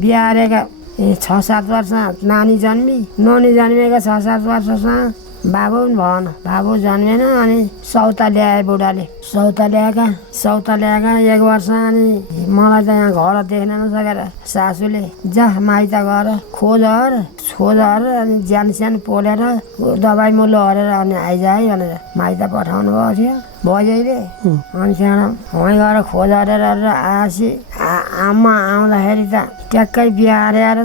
बिहारेका 6-7 वर्ष नानी जन्मेका 6-7 वर्षमा बाबु पनि भएन, बाबु जन्मेन। अनि सौता ल्याए बुढाले, सौता ल्याएका 1 वर्ष। अनि मलाई त यहाँ घर देख्न नसकेर सासूले जा माइत गएर खोज अनि ज्यान स्यान पोलेर दबाई मुलो हरेर अनि आइज है भनेर माइत पठाउनु भएको थियो बजैले। अनि त्यहाँबाट वहीँ गएर खोज हरेर आएपछि आमा आउँदाखेरि त ट्याक्कै बिहा हारेर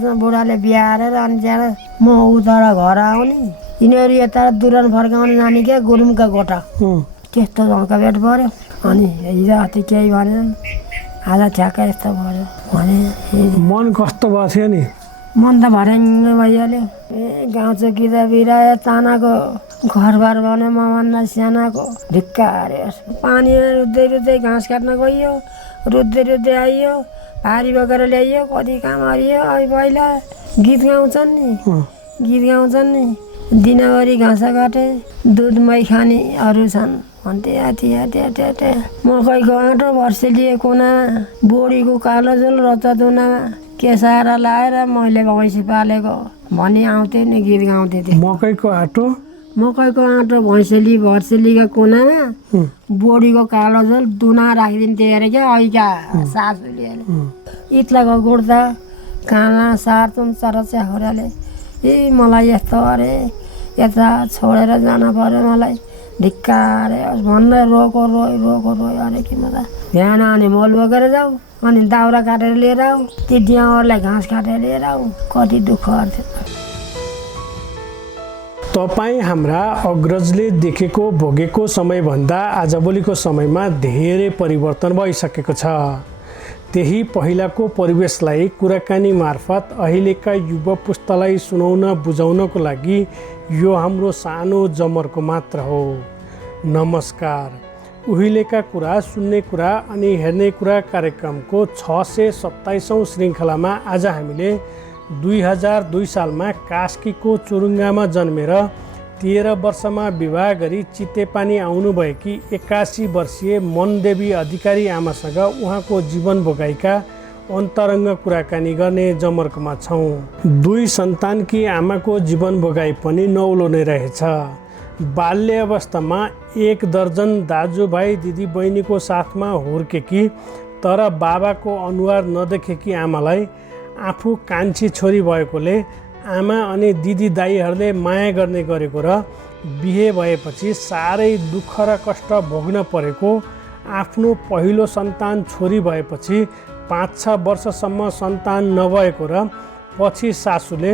छन् बुढाले बिहा हारेर। अनि त्यहाँबाट म उता घर आउने, यिनीहरू यता दुरान फर्काउने जाने क्या गुरुङका गोठा, त्यस्तो झन्काभेट पऱ्यो। अनि हिजो अस्ति केही भनेन, आज ठ्याक्कै यस्तो पऱ्यो भने मन कस्तो भएको थियो नि? मन त भर्याङ्ग भइहाल्यो। गाउँ चौकी त बिरायो, तानाको घरबार भने मभन्दा सानाको ढिक्का हार्यो। पानी रुच्दै घाँस काट्न गइयो, रुच्दै आइयो, भारी बोकेर ल्याइयो, कति काम हरियो। पहिला गीत गाउँछन् नि दिनभरि घाँस काटे दुध मै खानेहरू छन् भन्थे। मकैको आँटो भर्सेलिए कोनामा, बोडीको कालो झोल रचतुनामा केसाएर लाएर मैले भैँसी पालेको भनी आउँथे नि गीत गाउँथे थिएँ। मकैको आँटो भर्सेलीको कोनामा बोडीको कालो झोल दुना राखिदिन्थे अरे क्या ऐका सासूले। इत्लाको गुड्दा काना सार्छौँ चरच्या खोराले, मलाई यस्तो अरे यता छोडेर जान पर्यो मलाई ढिक्का अरे भन्दै रोको रोइ अरे कि म त बिहान अनि मल बोकेर जाऊ, अनि दाउरा काटेर लिएर आऊ, ती डियाउहरूलाई घाँस काटेर लिएर आऊ, कति दुःख गर्थ्यो। तपाईँ हाम्रा अग्रजले देखेको भोगेको समयभन्दा आजभोलिको समयमा धेरै परिवर्तन भइसकेको छ। त्यही पहिलाको परिवेशलाई कुराकानी मार्फत अहिलेका युवा पुस्तालाई सुनाउन बुझाउनको लागि यो हाम्रो सानो जमर्को मात्र हो। नमस्कार, उहिलेका कुरा सुन्ने कुरा अनि हेर्ने कुरा कार्यक्रमको 627औं श्रृङ्खलामा आज हामीले 2002 सालमा कास्कीको चुरुङ्गामा जन्मेर 13 वर्षमा विवाह गरी चितेपानी आउनुभएकी 81 वर्षीय मनदेवी अधिकारी आमासँग उहाँको जीवन भोगाइका अन्तरङ्ग कुराकानी गर्ने जमर्कोमा छौँ। 2 सन्तानकी आमाको जीवन भोगाइ पनि नौलो नै रहेछ। बाल्य अवस्थामा 1 दर्जन दाजुभाइ दिदीबहिनीको साथमा हुर्केकी तर बाबाको अनुहार नदेखेकी आमालाई आफू कान्छी छोरी भएकोले आमा अनि दिदी दाइहरूले माया गर्ने गरेको र बिहे भएपछि साह्रै दुःख र कष्ट भोग्न परेको, आफ्नो पहिलो सन्तान छोरी भएपछि 5-6 वर्षसम्म सन्तान नभएको र पछि सासूले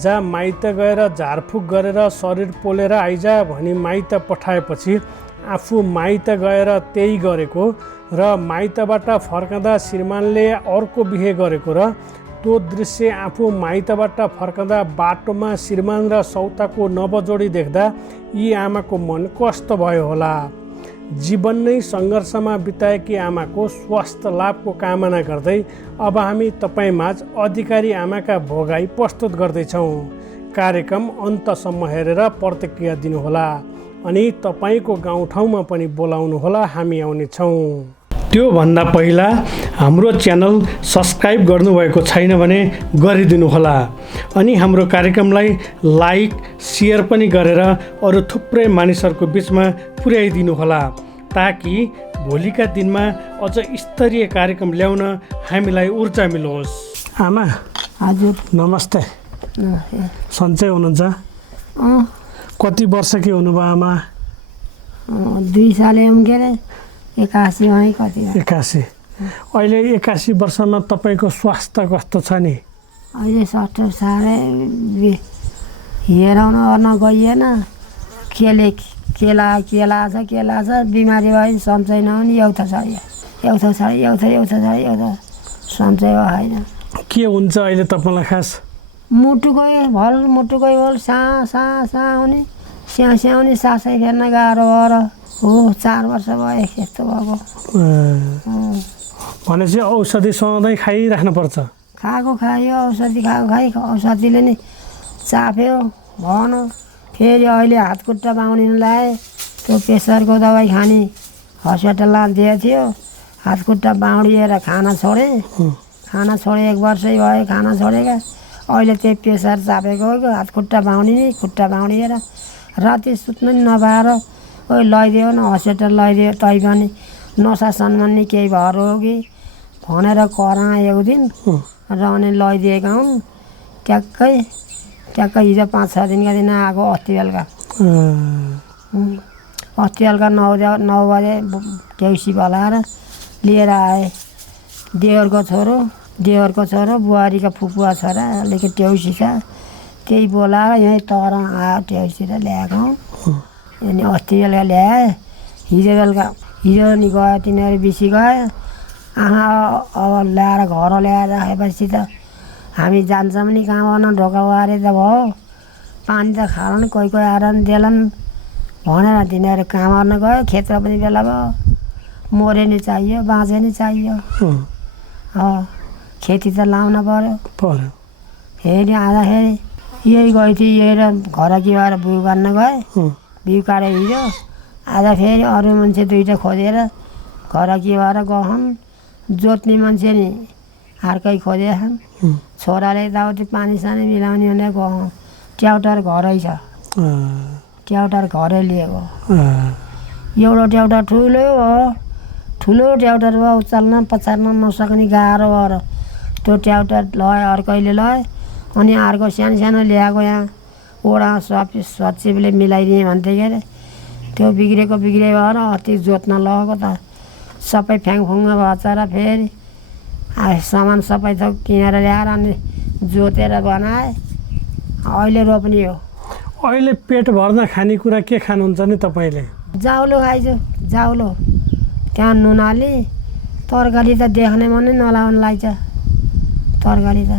जा माइत गएर झारफुक गरेर शरीर पोलेर आइज भनी माइत पठाएपछि आफू माइत गएर त्यही गरेको र माइतबाट फर्कँदा श्रीमानले अर्को बिहे गरेको र त्यो दृश्य आफू माइतबाट फर्कँदा बाटोमा श्रीमान र सौताको नवजोडी देख्दा यी आमाको मन कस्तो भयो होला। जीवन नै सङ्घर्षमा बिताएकी आमाको स्वास्थ्य लाभको कामना गर्दै अब हामी तपाईँमाझ अधिकारी आमाका भोगाई प्रस्तुत गर्दैछौँ। कार्यक्रम अन्तसम्म हेरेर प्रतिक्रिया दिनुहोला अनि तपाईँको गाउँठाउँमा पनि बोलाउनुहोला, हामी आउनेछौँ। त्योभन्दा पहिला हाम्रो च्यानल सब्सक्राइब गर्नुभएको छैन भने गरिदिनुहोला अनि हाम्रो कार्यक्रमलाई लाइक सेयर पनि गरेर अरू थुप्रै मानिसहरूको बिचमा पुर्याइदिनुहोला ताकि भोलिका दिनमा अझ स्तरीय कार्यक्रम ल्याउन हामीलाई ऊर्जा मिलोस्। आमा हजुर नमस्ते। सन्चै हुनुहुन्छ? कति वर्षकी हुनुभयो आमा? 2 साल के अरे 81 है कति 81। अहिले 81 वर्षमा तपाईँको स्वास्थ्य कस्तो छ नि? अहिले सट्टो साह्रै हेराउन गर्न गइएन, केला छ बिमारी भयो सन्चै नहुने एउटा सन्चै भएन। के हुन्छ अहिले तपाईँलाई खास? मुटुकै भल सा हुने स्याउने सासै फेर्न गाह्रो भएर हो 4 वर्ष भयो यस्तो भएको। भनेपछि औषधि सधैँ खाइराख्नुपर्छ? खायो औषधिले नि चाप्यो भन। फेरि अहिले हातखुट्टा बाहुनिन लाए, त्यो प्रेसरको दबाई खाने हस्पिटल लान्थ्यो थियो, हातखुट्टा बाहुडिएर खाना छोडेँ। खाना छोडे 1 वर्षै भयो खाना छोडेका। अहिले त्यही प्रेसर चापेको हो, हात खुट्टा भाउडिने, खुट्टा भाउडिएर राति सुत्नु नि नपाएर ओइ लैदियो न हस्पिटल लैदियो, तै पनि नसा सम्बन्धी केही भएर हो कि भनेर कराएँ एक दिन र अनि लैदिएका हुन्। ट्याक्कै हिजो 5-6 दिनका दिन आएको अस्ति बेलुका। अस्ति बेलुका 9 बजे देउसी बोलाएर लिएर आए। देवरको छोरो बुहारीका फुपुवा छोरा अलिकति देउसीका, त्यही बोलाएर यहीँ तर आयो देउसी र ल्याएको हुँ। अनि अस्ति बेलुका ल्याए, हिजो नि गयो तिनीहरू बिसी गयो। अब ल्याएर घर ल्याएर राखेपछि त हामी जान्छौँ नि काम गर्न, ढोका वारे त भयो, पानी त खालन, कोही आएर नि देलन भनेर तिनीहरू काम गर्न गयो। खेतमा पनि बेला भयो, मरे नि चाहियो, बाँचे नि चाहियो। खेती त लाउन पर्यो। फेरि आँदाखेरि यही गयो थिएँ, यही र घर कि भएर बिउ काट्न गएँ। बिउ काटेर हिजो आज फेरि अरू मान्छे 2टा खोजेर घर कि भएर गहन्। जोत्ने मान्छे नि अर्कै खोजेछन्। छोराले यताउति पानी सानी मिलाउने भनेर गहौँ। ट्र्याक्टर घरै छ, ट्र्याक्टर घरै लिएको। एउटा ट्र्याक्टर ठुलो ट्र्याक्टर भयो, चल्न पचार्न नसक्ने गाह्रो भएर त्यो ट्र्याक्टर लयो, अर्कैले लयो। अनि अर्को सानो ल्याएको यहाँ ओडा सचिवले मिलाइदिएँ भन्थे के अरे, त्यो बिग्रेको भएर अस्ति जोत्न लगेको त सबै फ्याङफुङ्ग भएछ र फेरि सामान सबै थोक किनेर ल्याएर अनि जोतेर बनाए। अहिले रोप्ने हो। अहिले पेट भर्न खानेकुरा के खानुहुन्छ नि तपाईँले? जाउलो खाइछु, जाउलो। त्यहाँ नुनाली तरकारी त देख्ने मन नै नलाउनु लाग्छ। तरकारी त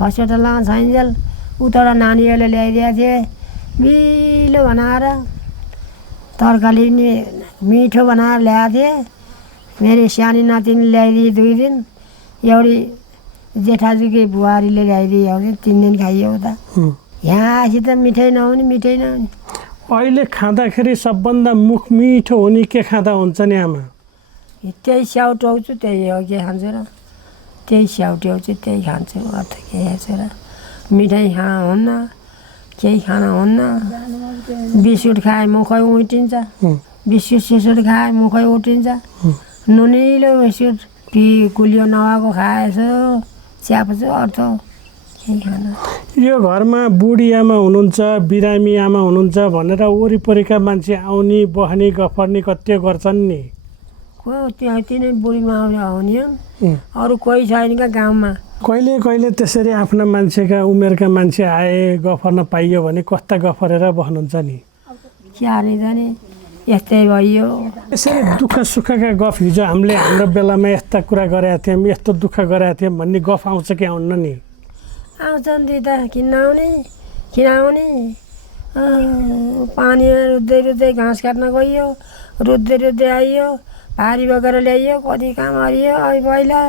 हस्पिटलमा छैन्जेल उताबाट नानीहरूले ल्याइदिएको थिए, मिलो बनाएर तरकारी नि मिठो बनाएर ल्याएको थिएँ। मेरो सानी नातिनी ल्याइदिए 2 दिन, एउटी जेठाजुकी बुहारीले ल्याइदिए 3 दिन खाइयो उता। यहाँ आएपछि त मिठै नहुने। अहिले खाँदाखेरि सबभन्दा मुख मिठो हुने के खाँदा हुन्छ नि आमा? त्यही स्याउ टाउँछु, त्यही हो के खान्छु र, त्यही स्याउ टाउँछु, त्यही खान्छु। अर्थ के खान्छु र, मिठाई खान हुन्न, केही खान हुन्न। बिस्कुट खाए मुखै उल्टिन्छ, बिस्कुट सिस्कुट खाए मुखै उल्टिन्छ। नुनिलो बिस्कुट गुलियो नभएको खाएछु, च्याप्छु, अर्थ केही खान। यो घरमा बुढी आमा हुनुहुन्छ, बिरामी आमा हुनुहुन्छ भनेर वरिपरिका मान्छे आउने बस्ने गफर्ने कति गर्छन् नि? त्यही बुढीमा आउने अरू कोही छैन क्या गाउँमा। कहिले त्यसरी आफ्ना मान्छेका उमेरका मान्छे आए गफर्न पाइयो भने कस्ता गफरेर बस्नुहुन्छ नि? क्या जाने यस्तै भयो। यसरी दुःख सुखका गफ हिजो हाम्रो बेलामा यस्ता कुरा गरेका थियौँ, यस्तो दुःख गरेका थियौँ भन्ने गफ आउँछ कि आउन्न नि? आउँछन् ती त, किन आउने। पानी रुच्दै घाँस काट्न गइयो, रुच्दै आइयो, भारी बोकेर ल्याइयो, कति काम गरियो। पहिला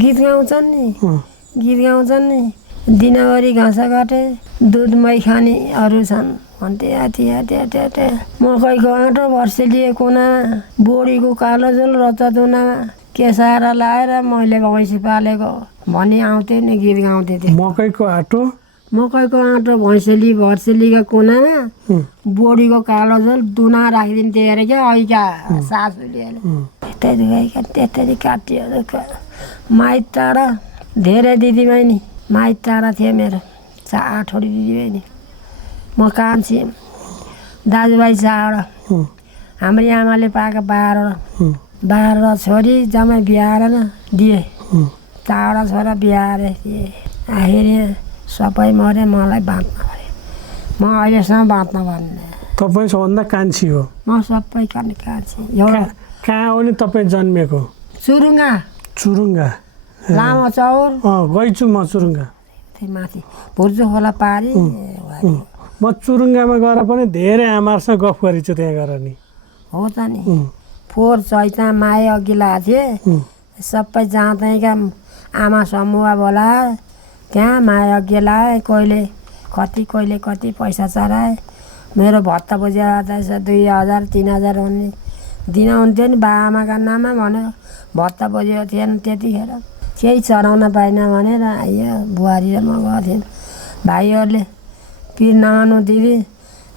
गीत गाउँछन् नि, दिनभरि घाँस काटे दुध मै खाने अरू छन् भन्थे। मकैको आँटो भर्सेलिए कुनामा, बोडीको कालो झोल रचा दुनामा, केसाएर लाएर मैले भैँसी पालेको भनी आउँथे नि, गीत गाउँथे। मकैको आँटो भर्सेलीको कुनामा, बोडीको कालो झोल दुना राखिदिन्थे अरे क्या ऐका सासूले। त्यस्तै काटियो दुःख। माइत टाढा धेरै दिदीबहिनी माइत टाढा थियो मेरो, 8वटी दिदीबहिनी। म कान्छी, दाजुभाइ 4। हाम्रो आमाले पाएको 12 छोरी जम्मै बिहाएर दिए। 4वटा छोरा बिहाएर दिए। आखिर सबै मरे, मलाई बाँच्न पऱ्यो। म अहिलेसम्म बाँच्न भन्ने। तपाईँ सबभन्दा कान्छी हो? म सबै कान्छी। कहाँ हो नि तपाईँ जन्मेको? चुरुङ्गा लामो चौर। गइछु म चुरुङ्गा। माथि भुर्जु खोला पारी। म चुरुङ्गामा गएर पनि धेरै आमाहरूसँग गफ गरेछु त्यहाँ गएर नि। हो त नि। फोहोर चैता माए अघि लगाएको थिएँ, सबै जहाँ त्यहीँका आमा समूह बोलाए, त्यहाँ माए अघि लाए। कहिले कति पैसा चढाए। मेरो भत्ता बुझेर 2000 3000 हुने दिन हुन्थ्यो नि। बाआमाका नाममा भन्यो, भत्ता बुझेको थिएन त्यतिखेर। केही चढाउन पाइनँ भनेर आयो बुहारी र म गएको थियौँ। भाइहरूले पिर नमान्नु दिदी,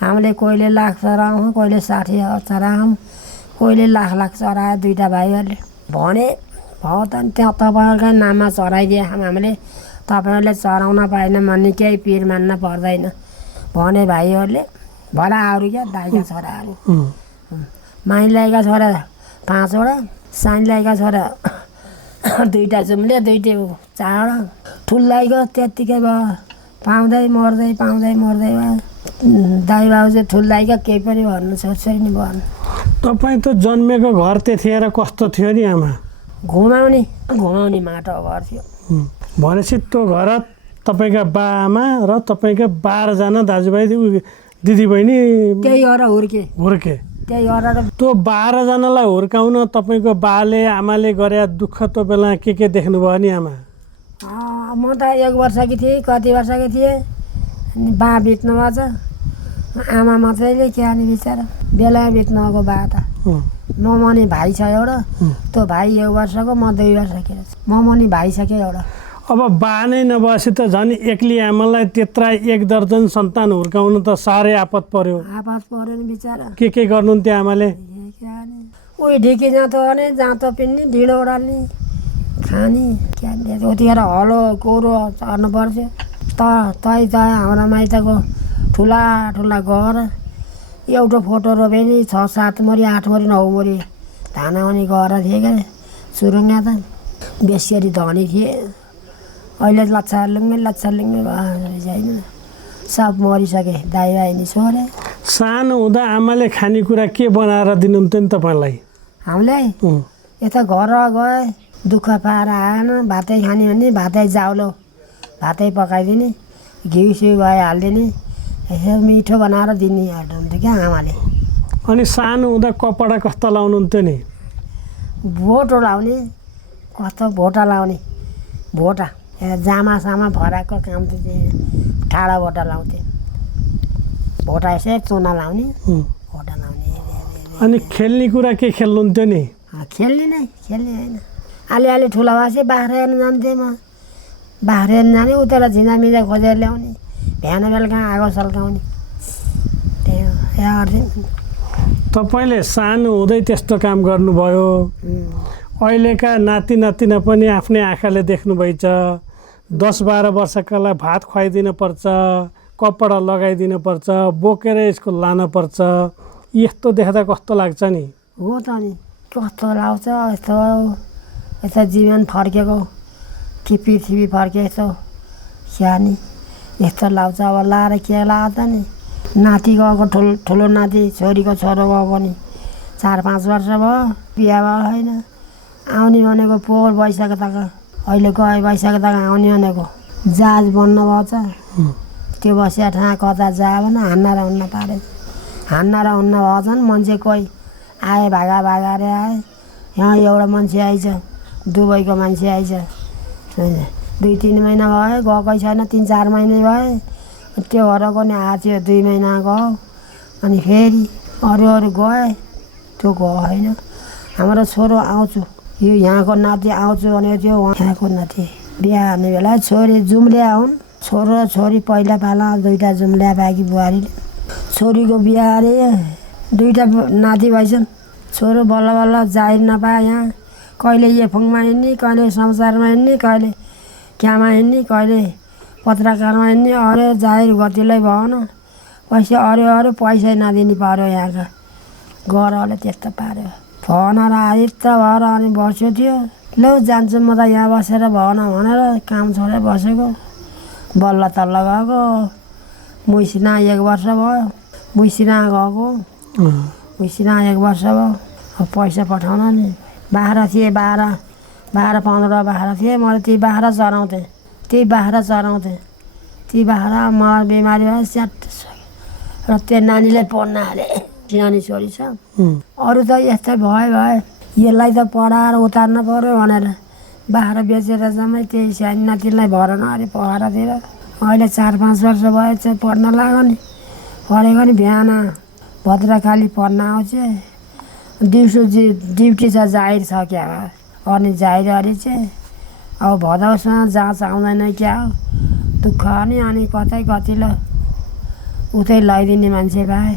हामीले कोहीले लाख चढाउँ, कोहीले 60,000 चढाउँ, कोहीले लाख चढायो। दुईवटा भाइहरूले भने भयो त त्यहाँ तपाईँहरूकै नाममा चढाइदिए हामीले, तपाईँहरूले चढाउन पाएन भन्ने केही पिर मान्न पर्दैन भने भाइहरूले। भला अरू क्या दाइका छोराहरू, माइलाइका छोरा 5वटा, साइलाइका छोरा 2टा जुम्ले, 2टे 4वटा, ठुल्लाइको त्यत्तिकै भयो, पाउँदै मर्दै भयो। दाइ बाबु चाहिँ ठुल्लाइका केही पनि भन्नु छोरी नि भन्नु। तपाईँ त जन्मेको घर त्यतिखेर कस्तो थियो नि आमा? घुमाउने माटो घर थियो। भनेपछि त्यो घर तपाईँका बा आमा र तपाईँका 12 जना दाजुभाइ दिदीबहिनी त्यही गरेर हुर्के। त्यही गरेर त्यो 12 जनालाई हुर्काउन तपाईँको बाले आमाले गरे दुःख त्यो बेला के देख्नुभयो नि आमा? म त 1 वर्षकी थिएँ, कति वर्षकी थिएँ, अनि बा बित्नु भएको छ। आमा मात्रैले क्या नि बिचरा बेला बित्नु भएको बा त। ममनी भाइ छ एउटा, त्यो भाइ 1 वर्षको, म 2 वर्षकी रहेछ। ममनी भाइ छ क्या एउटा। अब बा नै नभएपछि त झन् एक्लै आमालाई त्यत्रा 1 दर्जन सन्तान हुर्काउनु त साह्रै आपत पर्यो नि बिचरा। के गर्नुहुन्थ्यो आमाले? उही ढिकी जाँतो भने जाँतो पिन्ने, ढिँडो उडाल्ने, खाने। उतिखेर हलो कोरो चढ्नु पर्थ्यो। तै हाम्रो माइतको ठुला घर, एउटा फोटो रोप्यो नि 6, 7 मोरी, 8 मोरी, 9 मोरी धान आउने घर थिए क्या सुरुङ्गा त। बेसी धनी थिए। अहिले लच्छालिङ्गे होइन, सब मरिसके दाइ बहिनी छोरे। सानो हुँदा आमाले खानेकुरा के बनाएर दिनुहुन्थ्यो नि तपाईँलाई? हामीलाई यता घर गए दुःख पाएर आएन, भातै खाने भने भातै जाउलो भातै पकाइदिने, घिउ भए हालिदिने, यसो मिठो बनाएर दिने हुन्थ्यो क्या आमाले। अनि सानो हुँदा कपडा कस्तो लाउनुहुन्थ्यो नि? भोटो लाउने, कस्तो भोटा लाउने, भोटा जामासामा फराकको काम त ठाडा भोटा लाउँथे। भोटा यसै चुना लाउने, भोटा लाउने। अनि खेल्ने कुरा के खेल्नुहुन्थ्यो नि? खेल्ने होइन। अलि ठुलो भएपछि बाख्रा हेर्नु जान्थेँ म। बाख्रा हेर्नु जाने, उता झिँझामिझा खोजेर ल्याउने, बिहान बेलुका आगो सल्काउने, त्यही गर्थेँ। तपाईँले सानो हुँदै त्यस्तो काम गर्नुभयो। अहिलेका नाति नातिना पनि आफ्नै आँखाले देख्नुभएछ। 10-12 वर्षकालाई भात खुवाइदिनु पर्छ, कपडा लगाइदिनु पर्छ, बोकेर स्कुल लानु पर्छ। यस्तो देख्दा कस्तो लाग्छ नि? हो त नि, कस्तो लाग्छ। यस्तो जीवन फर्केको कि पृथ्वी फर्केको क्या नि, यस्तो लाग्छ। अब लाएर के लाग्छ नि। नाति गएको, ठुलो नाति छोरीको छोरो गएको नि 4-5 वर्ष भयो, बिहा भयो होइन। आउने भनेको पोहोर वैशाख तक, अहिले गए वैशाख तक आउने भनेको। जहाज बन्नु भएको छ, त्यो बसिया ठाँ कता जा भने हान्न र हुन्न पारे। हान्न र हुन्न भएको छन्। मान्छे कोही आए भागा रे आए। यहाँ एउटा मान्छे आइछ, दुबईको मान्छे आइछ, 2-3 महिना भयो, गएकै छैन। 3-4 महिना भयो। त्यो घरको नि आएको थियो, 2 महिना गयो। अनि फेरि अरू गए, त्यो गयो होइन। हाम्रो छोरो आउँछु, यो यहाँको नाति आउँछु भनेको थियो। यहाँको नाति बिहा हाल्ने बेला छोरी जुम्ल्या हुन्। छोरो छोरी पहिला पाला 2टा जुम्ल्या बाँकी बुहारीले। छोरीको बिहा अरे 2टा नाति भएछन्। छोरो बल्ल बल्ल जाहिर नपाए यहाँ। कहिले येफुङमा हिँड्ने, कहिले संसारमा हिँड्ने, कहिले क्यामा हिँड्ने, कहिले पत्रकारमा हिँड्ने। अरे जाहिर गतिलै भएन। अरू पैसै नदिने पर्यो यहाँका गरले, त्यस्तो पार्यो। भएन र आदित्य भएर अनि बस्यो थियो। लौ जान्छु म त यहाँ बसेर भएन भनेर काम छोडेर बसेको। बल्ल तल्ल गएको। मुसिना 1 वर्ष भयो। मुसिना गएको। मुसिना 1 वर्ष भयो। अब पैसा पठाउन नि। बाख्रा थिए 12-15 बाख्रा थिए। मैले ती बाख्रा चराउँथेँ। ती बाख्रा मलाई बिमारी भयो, स्याट र त्यो नानीले पढ्न हाले। सानो छोरी छ। अरू त यस्तै भयो। यसलाई त पढाएर उतार्न पर्यो भनेर बाख्रा बेचेर जम्मै त्यही सानो नातिलाई भरन अरे पढारतिर। अहिले 4-5 वर्ष भयो चाहिँ पढ्न लाग्यो नि। पढेको नि बिहान भद्रकाली पढ्न आउँछ। दिउँसो ड्युटी छ, जाहिर छ क्या। अनि जाहिर अरे चाहिँ अब भदौसँग जाँच आउँदैन क्या हो दुःख नि अनि कतै कतिलो उतै लैदिने मान्छे पाए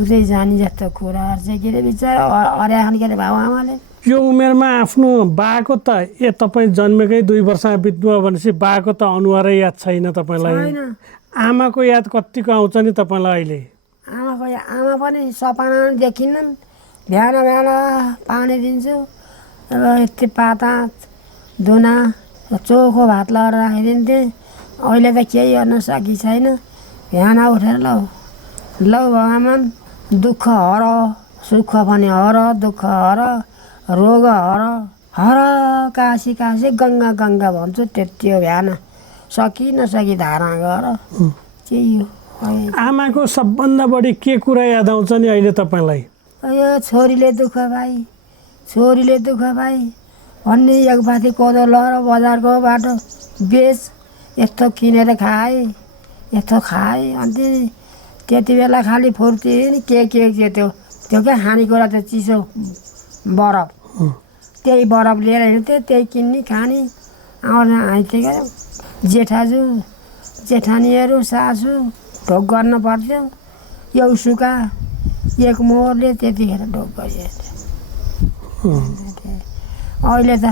उतै जाने जस्तो कुराहरू चाहिँ के अरे बिचरा अर्याखन के अरे बाबुआमाले यो उमेरमा आफ्नो बाको त तपाईँ जन्मेकै 2 वर्ष बित्नुभयो भनेपछि बाको त अनुहारै याद छैन तपाईँलाई छैन आमाको याद कतिको आउँछ नि तपाईँलाई अहिले आमा पनि सपना देखिनन् बिहान बिहान पानी दिन्छु अब यति पाता धुना चोखो भात लगाएर राखिदिन्थेँ अहिले त केही गर्न सकि छैन बिहान उठेर लौ भगवान् दुःख हर सुख पनि हर दुःख हर रोग हर काशी काशी गङ्गा गङ्गा भन्छु त्यति हो बिहान सकि नसकी धारण गर त्यही हो आमाको सबभन्दा बढी के कुरा याद आउँछ नि अहिले तपाईँलाई यो छोरीले दुःख पाई भन्ने एक पाथी कोदो लर बजारको बाटो बेच यस्तो किनेर खाएँ यस्तो खाएँ अनि त्यति बेला खालि फुर्ती नि के त्यो क्या खानेकुरा त्यो चिसो बरफ त्यही बरफ लिएर हिँड्थ्यो त्यही किन्ने खाने आउन आइथ्यो क्या जेठाजु जेठानीहरू सासु ढोक गर्न पर्थ्यो यौसुका एक मोहरले त्यतिखेर ढोक गरिहाल्थ्यो अहिले त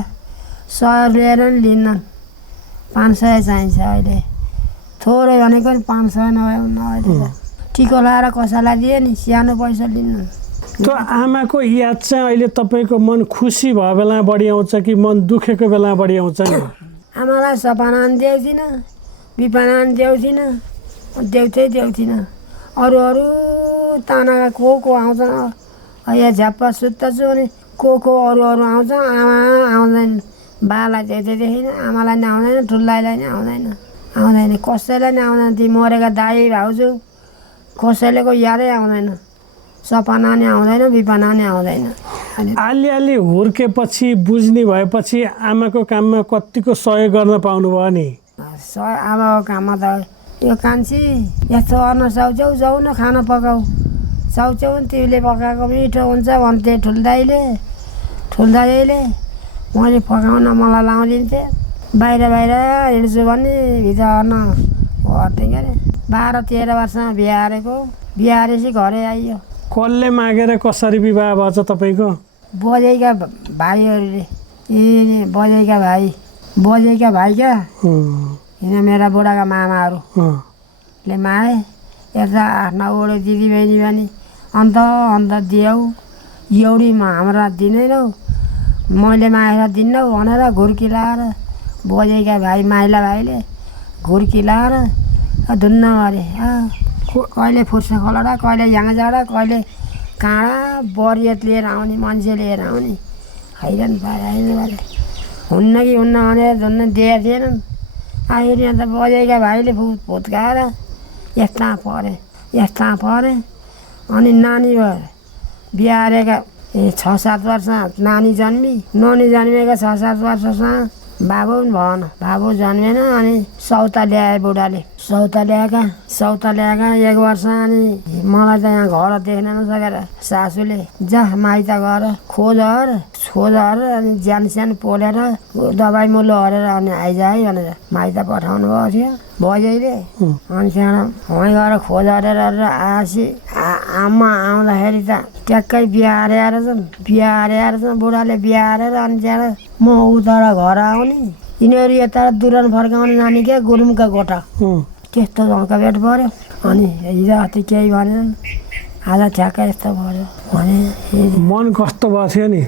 100 लिएर नि लिन्नन् 500 चाहिन्छ अहिले थोरै भनेको नि 500 नभए अहिले त टिको लाएर कसैलाई दिए नि सानो पैसा लिन्नु त्यो आमाको याद चाहिँ अहिले तपाईँको मन खुसी भयो बेला बढी आउँछ कि मन दुखेको बेला बढी आउँछ नि आमालाई सपना पनि देउथिनँ बिपना पनि देउथिनँ अरू तानाका को आउँछ यहाँ झ्याप्पा सुत्ता छु अनि को अरू आउँछ आमा आउँदैन बालाई देख्दैन आमालाई नि आउँदैन ठुल्दाईलाई नि आउँदैन कसैलाई नि आउँदैन ती मरेका दाई भाउजू कसैलेको यादै आउँदैन सपना नि आउँदैन बिपना नि आउँदैन अलि हुर्केपछि बुझ्ने भएपछि आमाको काममा कतिको सहयोग गर्न पाउनुभयो नि आमाको काममा त यो कान्छी यस्तो अन्न साउच्याउ जाऊ न खाना पकाऊ साउच्याउ नि तिमीले पकाएको मिठो हुन्छ भन्थे ठुल्दाईले मैले पकाउन मलाई लाउँदिन्थे बाहिर हिँड्छु भने भित्र अन्न गर्थेँ क्या अरे 12-13 वर्षमा बिहा हारेपछि घरै आइयो कसले मागेर कसरी विवाह भएछ तपाईँको बजैका भाइहरूले बजैका भाइ क्या यहाँ मेरा बुढाका मामाहरूले मागे यता 8-9 दिदीबहिनी पनि अन्त देऊ एउटीमा हाम्रा दिँदैनौ मैले मागेर दिन्नौ भनेर घुर्की लाएर बजैका भाइ माइला भाइले घुर्की लाएर धुन्न गरे कहिले फुर्सा खोलडा कहिले याङजाडा कहिले काँडा बरियत लिएर आउने मान्छे लिएर आउने हैरान पारे हुन्न कि हुन्न भनेर धुन्न दिएर थिएनन् आखिर अन्त बजैका भाइले भुत्काएर यस्ता परे अनि नानी भयो बिहा हारेका 6-7 वर्ष नानी जन्मेका 6-7 वर्षमा बाबु पनि भएन बाबु जन्मेन अनि सौता ल्याए बुढाले सौता ल्याएका 1 वर्ष अनि मलाई त यहाँ घर देख्न नसकेर सासूले जा माइत गएर खोज अनि ज्यान पोलेर दबाई मुलो हरेर अनि आइज है भनेर माइत पठाउनु भएको थियो बजैले अनि त्यहाँबाट वहीँ गएर खोज हरेर आएपछि आमा आउँदाखेरि त ट्याक्कै बिहा हारेर छन् बुढाले बिहा हारेर अनि त्यहाँबाट म उता घर आउने यिनीहरू यता दुरान फर्काउने नानी क्या गुरुङका गोठा त्यस्तो झल्का भेट पऱ्यो अनि हिजो अस्ति केही भनेन आज ठ्याक्कै यस्तो पऱ्यो भने मन कस्तो भएको थियो नि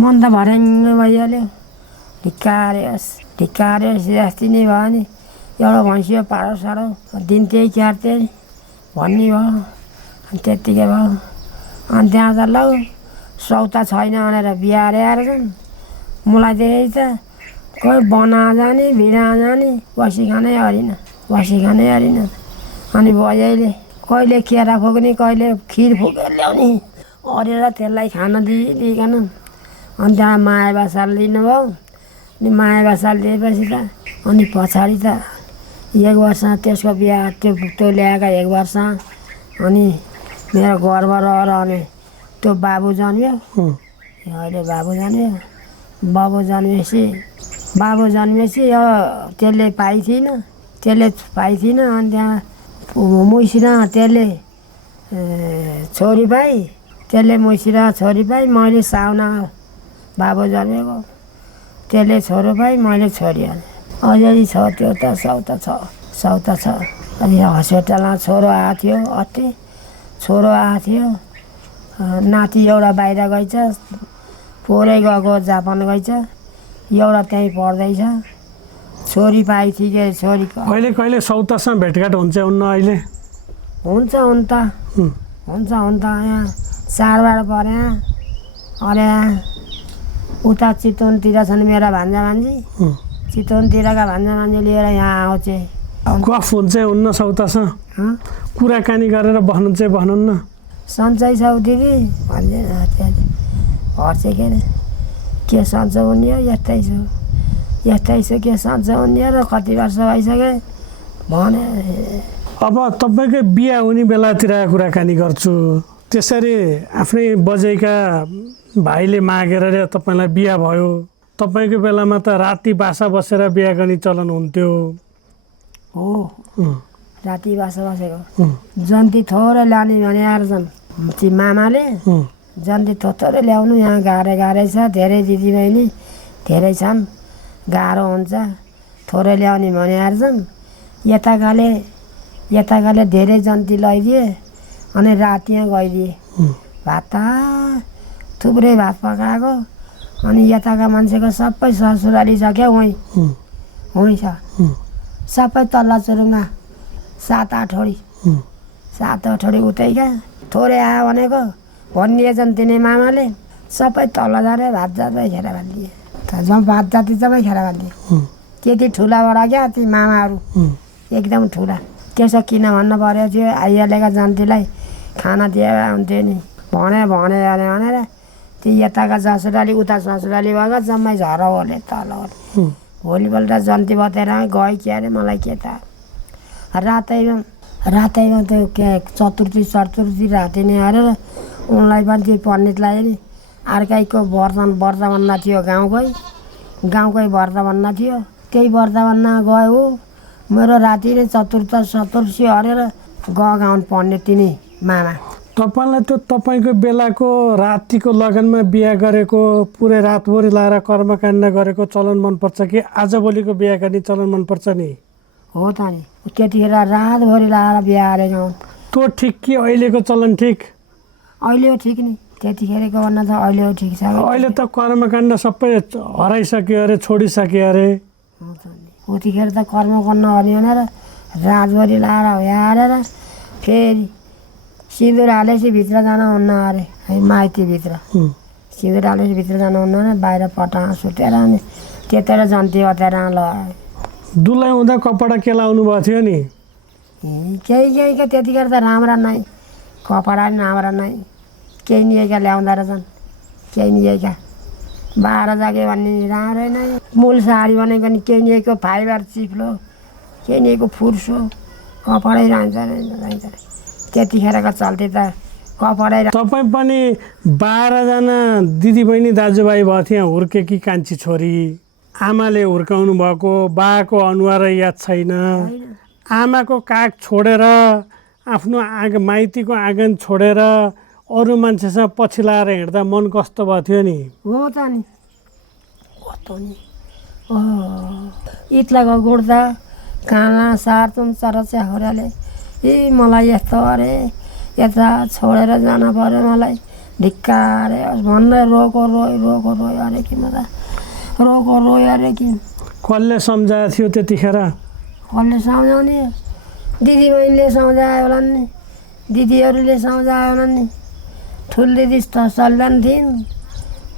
मन त भर्याङ्ग भइहाल्यो ढिक्कार्योस् जस्ती नै भयो नि एउटा भैँसियो पारो दिन त्यही क्यार्थे भन्ने भयो अनि त्यत्तिकै भयो अनि त्यहाँ त लौ सौता छैन भनेर बिहा हारेर छन् मलाई त्यही त कोही बना जाने भिडा जाने बसी खानै हरिन अनि बजैले कहिले केरा फुक्ने कहिले खिर फुकेर ल्याउने अरेर त्यसलाई खान दिइकन अनि त्यहाँ माया बसाल लिनुभयो अनि माया बसाल दिएपछि त अनि पछाडि त 1 वर्ष त्यसको बिहा त्यो ल्याएका 1 वर्ष अनि मेरो गर्व रहेर अनि त्यो बाबु जन्म्यो अहिले बाबु जन्मेपछि बाबु जन्मेपछि यो त्यसले पाइथिन अनि त्यहाँ मुसिना त्यसले छोरी पाइ त्यसले मुसिरा छोरी पाइ मैले साउना बाबु जन्मेको त्यसले छोरो पाइ मैले छोरी हालेँ अझै छ त्यो त सौता छ अनि हस्पिटलमा छोरो आएको थियो अति छोरो आएको थियो नाति एउटा बाहिर गएछ पोरै गएको जापान गएछ एउटा त्यहीँ पढ्दैछ छोरी पाइथी के छोरी कहिले कहिले सौतासँग भेटघाट हुन्छ हुन्न अहिले हुन्छ यहाँ चाडबाड पर्यो अरे उता चितवनतिर छन् मेरा भान्जा भान्जी चितवनतिरका भान्जा भान्जी लिएर यहाँ आउँछ गफ हुन्छ हुन्न सौतासँग कुराकानी गरेर बस्नु चाहिँ भन्नुहुन्न सन्चै छौ दिदी भन्दै हर्छ के अरे के सन्चो हुने हो यस्तै छु के सन्चो हुने हो र कति वर्ष भइसक्यो भने अब तपाईँकै बिहा हुने बेलातिर कुराकानी गर्छु त्यसरी आफ्नै बजेका भाइले मागेर तपाईँलाई बिहा भयो तपाईँको बेलामा त राति बासा बसेर बिहा गर्ने चलन हुन्थ्यो हो राति बासा बसेको जन्ती थोरै लाने भने आएर छन् ती मामाले जन्ती थोरै ल्याउनु यहाँ गाह्रै छ धेरै दिदीबहिनी धेरै छन् गाह्रो हुन्छ थोरै ल्याउने भने आएर छन् यताकाले धेरै जन्ती लगाइदिए अनि राति यहाँ गइदिए भात थुप्रै भात पकाएको अनि यताका मान्छेको सबै ससुराली छ क्या उहीँ छ सबै तल्ला चुरुङमा 7-8 वडी उतै क्या थोरै आयो भनेको भनिदिएछन् तिनी मामाले सबै तल झरे भात जाँदै खेर भालिदिए भात जाति सबै खेर भालिदिए त्यति ठुलाबाट क्या ती मामाहरू एकदम ठुला त्यसो किन भन्न परेको थियो आइहालेका जन्तीलाई खाना दिए हुन्थ्यो नि भनेर ती यताका ससुराली उता ससुराली भएको जम्मै झरौले तल भोलिपल्ट जन्ती बतेर गयो के अरे मलाई के थाहा रातैमा त्यो के चतुर्थी राति नै हालेर उनलाई पनि त्यो पण्डितलाई नि अर्कैको व्रतबन्ध थियो गाउँकै व्रतबन्ध थियो त्यही व्रतबन्धमा गयो मेरो राति नै चतुर्थी हरेर गाउँ पण्डित तिनी मामा तपाईँलाई त्यो तपाईँको बेलाको रातिको लगनमा बिहा गरेको पुरै रातभरि लाएर कर्मकाण्ड गरेको चलन मनपर्छ कि आजभोलिको बिहा गर्ने चलन मनपर्छ नि हो त नि त्यतिखेर रातभरि लाएर बिहा गरेको त्यो ठिक कि अहिलेको चलन ठिक अहिले ठिक नि त्यतिखेरको भन्दा त अहिले ठिक छ अहिले त कर्मकाण्ड सबै हराइसक्यो अरे छोडिसक्यो अरे उतिखेर त कर्म गर्न भने भनेर रातभरि लाएर हालेर फेरि सिँदुर हालेपछि भित्र जान हुन्न अरे है माइतीभित्र सिँदुर हालेपछि भित्र जान हुन्न भने बाहिर पटा सुतेर अनि त्यतिर जन्ती बतेर लगायो दुलै हुँदा कपडा के लाउनु भएको थियो नि केही त्यतिखेर त राम्रा नै कपडा नि राम्रा नै केही निएका ल्याउँदो रहेछन् केही निएका 12 जागे भन्ने राम्रै नै मूल साडी भनेको नि केही निएको फाइबर चिप्लो केही निएको फुर्सो कपडै रहन्छ त्यतिखेरको चल्ती त कपडै तपाईँ पनि 12 जना दिदीबहिनी दाजुभाइ भयो थियो हुर्केकी कान्छी छोरी आमाले हुर्काउनु भएको बाको अनुहार याद छैन आमाको काग छोडेर आफ्नो माइतीको आँगन छोडेर अरू मान्छेसँग पछि लाएर हिँड्दा मन कस्तो भएको थियो नि हो त नि कस्तो नि इत्लाको गुड्दा काना सार्तुम चरच्या होराले मलाई यस्तो अरे यता छोडेर जान पर्यो मलाई ढिक्का अरे भन्दै रोको रोयो अरे कि मलाई रोयो अरे कि कसले सम्झाएको थियो त्यतिखेर कसले सम्झाउने दिदीबहिनीले सम्झायो होला नि दिदीहरूले सम्झायो होला नि ठुल दिदी त सल्लान थिइन्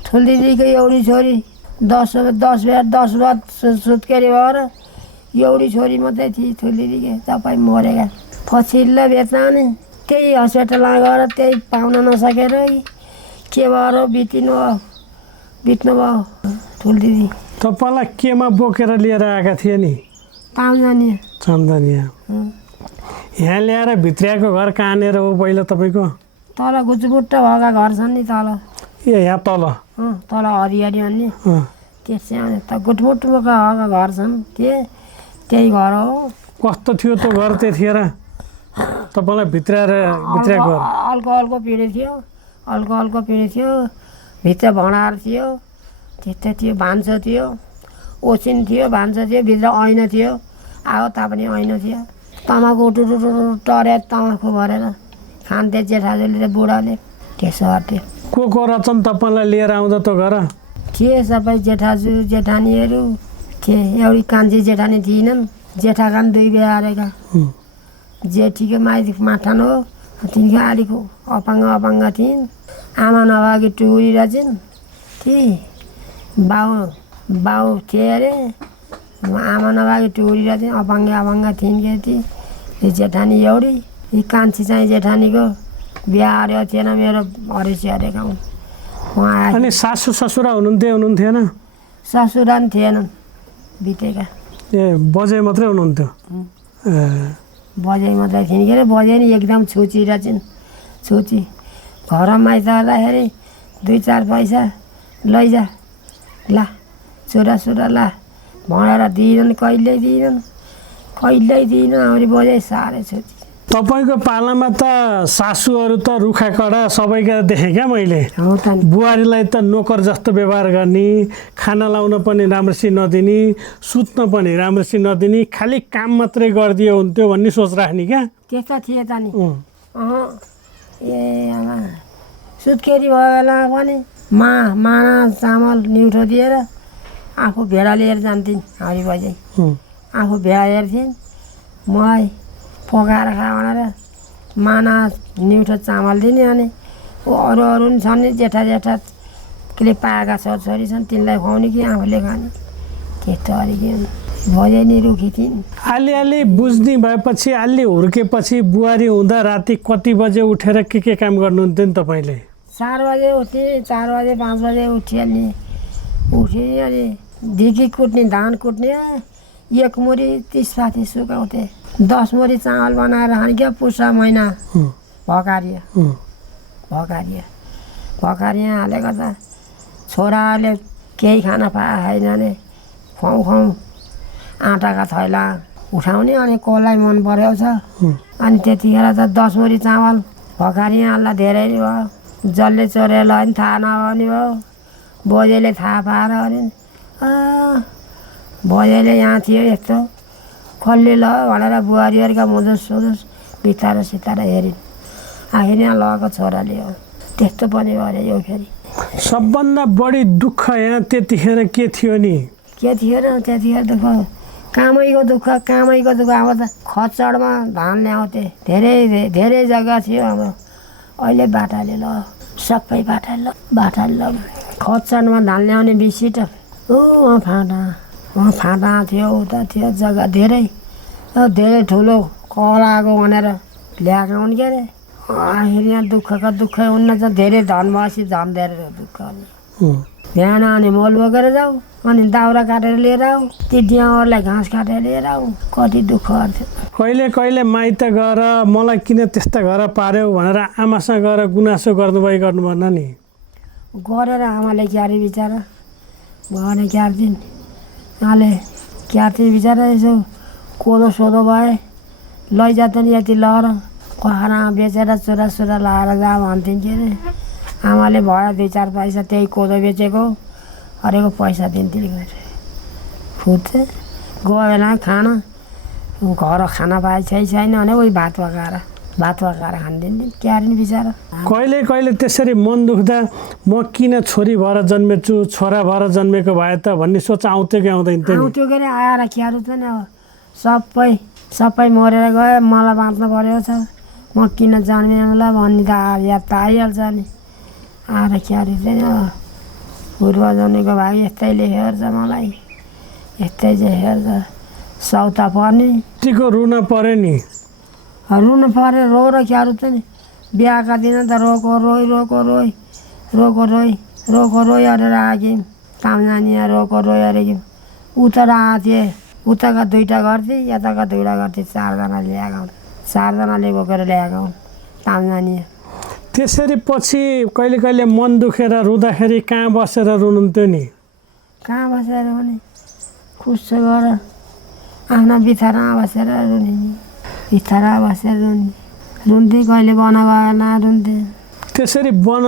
ठुल दिदीको एउटी छोरी 10 बार सुत्केरी भएर एउटी छोरी मात्रै थिए ठुल दिदीको तपाईँ मरेका पछिल्लो बेच्न नि त्यही हस्पिटलमा गएर त्यही पाउन नसकेर के भएर बित्नु भयो ठुल दिदी तपाईँलाई केमा बोकेर लिएर आएका थिए नि चाम्दानिया यहाँ ल्याएर भित्रियाको घर कहाँनिर हो पहिला तपाईँको तल गुचुबुट्ट भएका घर छन् नि तल ए यहाँ तल तल हरियाली भन्ने त्यसै त गुटमुटुका घर छन् त्यही घर हो। कस्तो थियो त्यो घर त्यतिखेर तपाईँलाई भित्राएर घर? अल्को पिँढी थियो, अल्को पिँढी थियो, भित्र भँडार थियो, त्यस्तै थियो, भान्सो थियो, ओछिन थियो, भान्सो थियो, भित्र ऐना थियो, आगो तापनि ऐना थियो। तमाखु टुटुटु टरेर तमाखु भरेर खान्थे जेठाजुले र बुढाले। त्यसो गर्थ्यो। को रहेछन् तपाईँलाई लिएर आउँदा त्यो घर? थिए सबै जेठाजु जेठानीहरू थिए। एउटी कान्छी जेठानी थिएनन्, जेठाका दुई बिहारेका। जेठीको माइती माठान हो, तिनको अलिक अपाङ्ग थिइन्। आमा नभएकी टुरी रहेछन् ती। बाउ थिए अरे, आमा नभएकी टुरी रहेछन्, अपाङ्ग थिइन् के ती। जेठानी एउटी, यी कान्छी चाहिँ जेठानीको बिहा अरे थिएन, मेरो हरेसी अरेका हुन्। उहाँ अनि सासू ससुरा हुनुहुन्थेन? ससुरा पनि थिएनन्, बितेका। ए बजे मात्रै हुनुहुन्थ्यो? बजे मात्रै थिइन् के अरे। बजे नि एकदम छुची रहेछन्, छुची। घरमा आइज गर्दाखेरि 2-4 पैसा लैजा ला छोरा ला भनेर दिएनन्, कहिल्यै दिएनन्। आउने बजे साह्रै छुची। तपाईँको पालामा त सासूहरू त रुखा कडा सबैका देखेँ क्या मैले। बुहारीलाई त नोकर जस्तो व्यवहार गर्ने, खाना लाउन पनि राम्रोसी नदिने, सुत्न पनि राम्रोसी नदिने, खालि काम मात्रै गरिदियो हुन्थ्यो भन्ने सोच राख्ने क्या। त्यस्तो थिए त नि। ए आमा सुत्केरी भयो बेला पनि माना चामल निउठो दिएर आफू भेडा लिएर जान्थिन्। हरि बजे आफू भेडा हेर्थिन्, मलाई पकाएर खा भनेर माना निउठो चामल दिने। अनि अरू पनि छन् नि, जेठाले पाएका छोरछोरी छन्, तिनलाई खुवाउने कि आफूले खाने, त्यस्तो अलिकति भोजै नि रुखी थिइन्। अलि बुझ्ने भएपछि, अलि हुर्केपछि बुहारी हुँदा राति कति बजे उठेर के काम गर्नुहुन्थ्यो नि तपाईँले? 4 बजे उठ्ने, 4 बजे 5 बजे उठिहाल्ने। अनि ढिकी कुट्ने, धान कुट्ने, 1 मुरी 30 पाथी सुकाउँथे। 10 मुरी चामल बनाएर खाने क्या। पुसा महिना भकारिया हालेको त छोराले केही खाना पाएन भने खुवाउँ आँटाका थैला उठाउने। अनि कसलाई मन पऱ्यो छ। अनि त्यतिखेर त 10 मुरी चामल भकारिया हाल्दा धेरै भयो। जसले चोरेर लग्यो भने थाहा नभने भयो। बोजेले थाहा पाएर भने बोजेले यहाँ थियो यस्तो कसले लग्यो भनेर बुहारीहरूका मुदुस बिताएर सिताएर हेरिन्। आखिर यहाँ लगेको छोराले हो। त्यस्तो पनि गरे यो फेरि। सबभन्दा बढी दुःख यहाँ त्यतिखेर के थियो नि? के थियो र त्यतिखेर दुःख? कामैको दुःख। अब त खच्चडमा धान ल्याउँथे। धेरै जग्गा थियो हाम्रो। अहिले बाटाले ल सबै बाटाले ल खच्चडमा धान ल्याउने बिसिट वहाँ फाँटा थियो, उता थियो जग्गा धेरै ठुलो कलाको भनेर ल्याएको हुन् के अरे। आखिर यहाँ दुःखका दुःखै हुन्न। त धेरै धन भएपछि झन् धेरै दुःख। बिहान अनि मल बोकेर जाऊ, अनि दाउरा काटेर लिएर आऊ, ती डियाहरूलाई घाँस काटेर लिएर आऊ। कति दुःख गर्थ्यो। कहिले माइत गएर मलाई किन त्यस्ता घर पार्यो भनेर आमासँग गएर गुनासो गर्नु भएन नि? गरेर आमाले क्यारे बिचरा भगवान्ले क्यार्थिन्। उहाँले क्यार्थिन् बिचरा। यसो कोदो सोदो भए लैजाथेन यति लहर खखरा बेचेर चोरा लाएर जा भन्थिन् के अरे। आमाले भयो 2-4 पैसा त्यही कोदो बेचेको हरेको पैसा दिन्थिन् गएर फुट्थे। गयो बेला खाना घर खाना पाए छैन भने उही भात पकाएर खानिदिन्थिन्। क्यारिन् बिचरा। कहिले त्यसरी मन दुख्दा म किन छोरी भएर जन्मेछु, छोरा भएर जन्मेको भए त भन्ने सोच आउँथ्यो कि आउँदैन? आउँथ्यो के अरे। आएर क्यारु त नि अब सबै मरेर गयो, मलाई बाँच्नु पऱ्यो छ, म किन जन्मेलाई भन्ने त याद त आइहाल्छ नि। आएर क्यारु चाहिँ अब पूर्व जन्मेको भाइ यस्तैले हेर्छ मलाई, यस्तै चाहिँ हेर्छ। सौता पर्ने टिको रुन पऱ्यो नि। रुन पऱ्यो। रो र क्यारु त नि बिहाका दिन त रोको रोइ अरेर आएँ। तामजानिया रोको रोइ अरे उता आएको थिएँ। उताका 2टा गर्थे, यताका 2टा गर्थे। 4जना ल्याएका हुन्। 4जनाले बोकेर ल्याएका हुन् तामजानिया। त्यसरी पछि कहिले मन दुखेर रुँदाखेरि कहाँ बसेर रुनुहुन्थ्यो नि? कहाँ बसेर रुने खुस गर आफ्ना बिथारा बसेर रुने बिथारा बसेर रुने रुन्थे कहिले बन गएन रुन्थे त्यसरी वन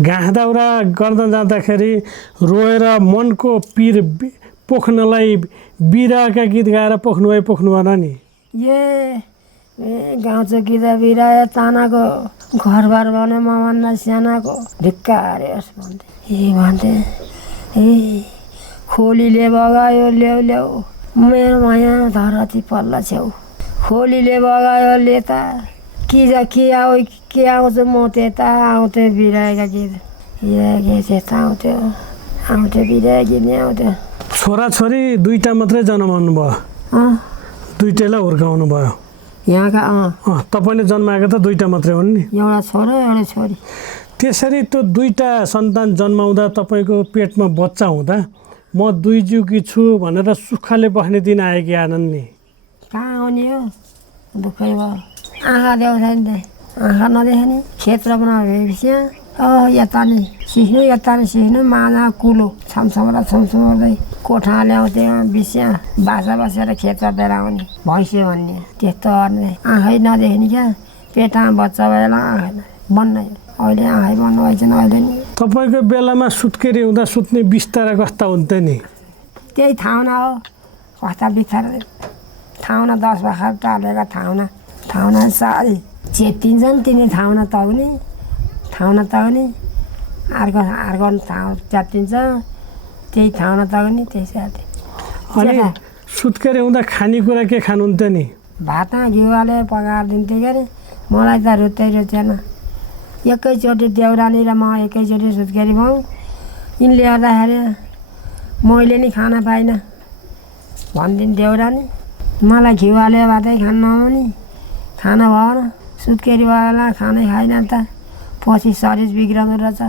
घाँस दाउरा गर्दा जाँदाखेरि रोएर मनको पीर पोख्नलाई बिरहका गीत गाएर पोख्नु भएन नि ए गाउँछ गीत बिरायो तानाको घरबार बने मभन्दा सानाको ढिक्का हारेस् भन्थे ए खोलीले बगायो ल्याउ ल्याउ मेरो माया धरती पल्ला छेउ खोलीले बगायो लेता के आउँछ म त्यता आउँथेँ बिराएका गीत त्यता आउँथ्यो बिराएका गीत नै आउँथ्यो छोराछोरी दुईटा मात्रै जन्माउनु भयो दुईटैलाई हुर्काउनु भयो यहाँका तपाईँले जन्माएको त दुईटा मात्रै हुन् नि एउटा छोरो एउटा छोरी त्यसरी त्यो दुईटा सन्तान जन्माउँदा तपाईँको पेटमा बच्चा हुँदा म दुई जुकी छु भनेर सुखले बस्ने दिन आयो कि आनन्द नि कहाँ आउने हो दुःखै भयो आँखा देखाउँछ नि त आँखा नदेखे नि क्षेत्र बनाएपछि यता नि सिक्नु माना कुलो छमछमाउँदै कोठा ल्याउँथ्यो बिस्या बासा बसेर खेत बेलाउने भैँसी भन्ने त्यस्तो गर्ने आँखै नदेख्ने क्या पेटमा बच्चा भएर आँखा बन्नै अहिले आँखै बन्नु भएछन् अहिले नि तपाईँको बेलामा सुत्केरी हुँदा सुत्ने बिस्तारा कस्ता हुन्थ्यो नि त्यही थाउना हो कस्ता बिस्तारा थाउना 10 भर्खर टालेका थाउना सारी चेतिन्छन् तिनी थाउना तग्ने अर्को च्यातिन्छ त्यही थाउना तग्ने त्यही साथी अनि सुत्केरी हुँदा खानेकुरा के खानुहुन्थ्यो नि भातमा घिउवाले पकाएर दिन्थ्यो के अरे मलाई त रुच्दैन एकैचोटि देउरानी र म एकैचोटि सुत्केरी भयौँ यिनले गर्दाखेरि मैले नि खाना पाइनँ भनिदिन् देउरानी मलाई घिउवाले भातै खान नआउने खाना भएन सुत्केरी भएला खानै खाइन त पछि शरीर बिग्रँदो रहेछ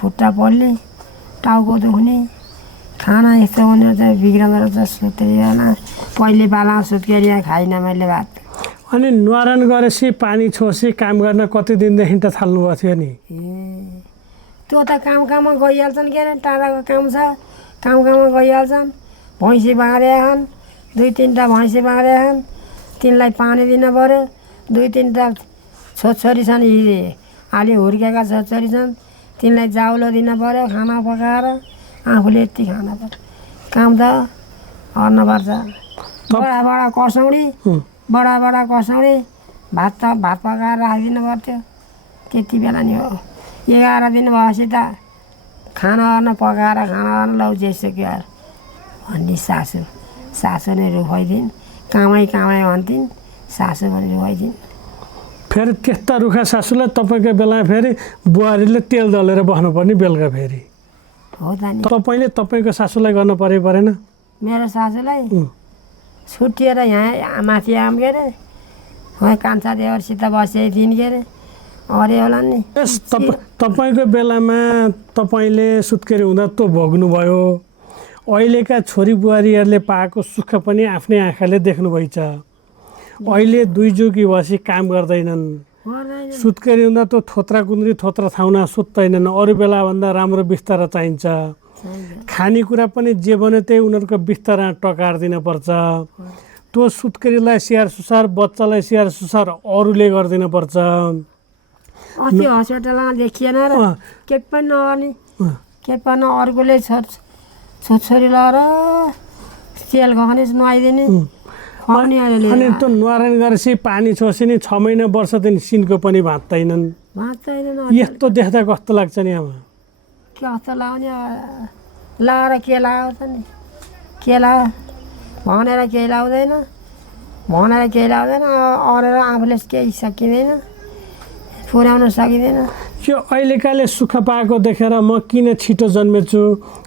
खुट्टा पोल्ने टाउको दुख्ने खाना यस्तो हुने रहेछ बिग्रँदो रहेछ सुत्केरी भएन पहिले पाला सुत्केरी खाइनँ मैले भात अनि न्वारान गरेपछि पानी छोसी काम गर्न कति दिनदेखि त थाल्नुभएको थियो नि त्यो त काममा गइहाल्छन् के अरे टाढाको काम छ काममा गइहाल्छन् भैँसी बाँधेछन् 2-3टा भैँसी बाँधेछन् तिनलाई पानी दिन पऱ्यो 2-3टा छोरी छन् अलि हुर्केका छोरी छन् तिनलाई जाउलो दिन पऱ्यो खाना पकाएर आफूले यति खाना पर्छ काम त गर्नुपर्छ बडा कसौडी भात पकाएर राखिदिनु पर्थ्यो त्यति बेला नि हो 11 दिन भएपछि त खाना गर्न पकाएर खाना गर्न लौ जेसक्यो भन्ने सासू नै रुखाइदिन् कामै भन्थिन् सासू पनि रुखाइदिन् फेरि त्यस्ता रुखा सासूलाई तपाईँको बेलामा फेरि बुहारीले तेल दलेर बस्नुपर्ने बेलुका फेरि हो त नि तपाईँले तपाईँको सासूलाई गर्न परेन मेरो सासूलाई छुट्टिएर यहाँ माथि आम के अरे उहाँ कान्छा देवरसित बसेको थिइन् के अरे अरे होला नि तपाईँको बेलामा तपाईँले सुत्केरी हुँदा त भोग्नुभयो अहिलेका छोरी बुहारीहरूले पाएको सुख पनि आफ्नै आँखाले देख्नुभएछ अहिले दुई जुकी भएपछि काम गर्दैनन् सुत्केरी हुँदा त थोत्रा कुन्द्री थोत्रा थाउना सुत्दैनन् अरू बेलाभन्दा राम्रो बिस्तारा चाहिन्छ खानेकुरा पनि जे बन्यो त्यही उनीहरूको बिस्तारा टकाएर दिनुपर्छ त्यो सुत्केरीलाई स्याहार सुसार बच्चालाई स्याहार सुसार अरूले गरिदिनु पर्छ अस्ति हस्पिटलमा देखिएन र के पनि नगर्ने के पनि अर्कोले छोरी लगाएर तेल खुवाउने नुहाइदिने अनि त्यो न्वारान गरेपछि पानी छोसी नि 6 महिना वर्ष दिन सिनको पनि भाँच्दैनन् यस्तो देख्दा कस्तो लाग्छ नि आमा कस्तो लगाउने लगाएर के लगाउँछ नि के लगायो भनेर केही लाउँदैन अरेर आफूले केही सकिँदैन पुर्याउन सकिँदैन यो अहिलेकाले सुख पाएको देखेर म किन छिटो जन्मेछु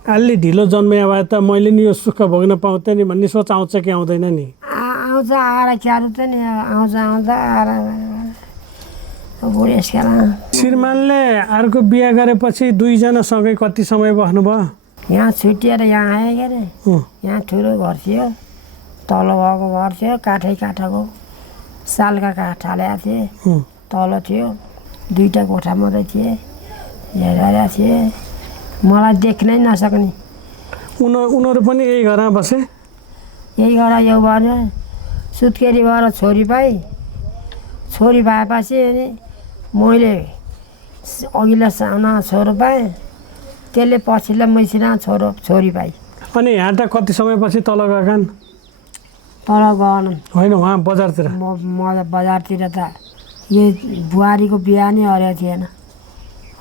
अलि ढिलो जन्मिया भए त मैले नि यो सुख भोग्न पाउँथेँ नि भन्ने सोच आउँछ कि आउँदैन नि आउँछ आएर क्यारु त नि आउँछ आएर बुढेसकेर श्रीमानले अर्को बिहा गरेपछि दुईजना सँगै कति समय बस्नुभयो यहाँ छुट्टिएर यहाँ आयो के अरे यहाँ ठुलो घर थियो तल भएको घर थियो काठको सालका काठ हालेको थिएँ तल थियो 2टा कोठा मात्रै थिए हेरेर थिएँ मलाई देख्नै नसक्ने उनीहरू पनि यही घरमा बसे? यही घर यो भयो सुत्केरी भएर छोरी पाएँ। छोरी पाएपछि अनि मैले अघिल्लो साना छोरो पाएँ, त्यसले पछिल्लो मैसिना छोरी पाएँ। अनि यहाँ त कति समयपछि तल गएका? तल गएन होइन, उहाँ बजारतिर? म बजारतिर त यो बुहारीको बिहा नै अरेको थिएन,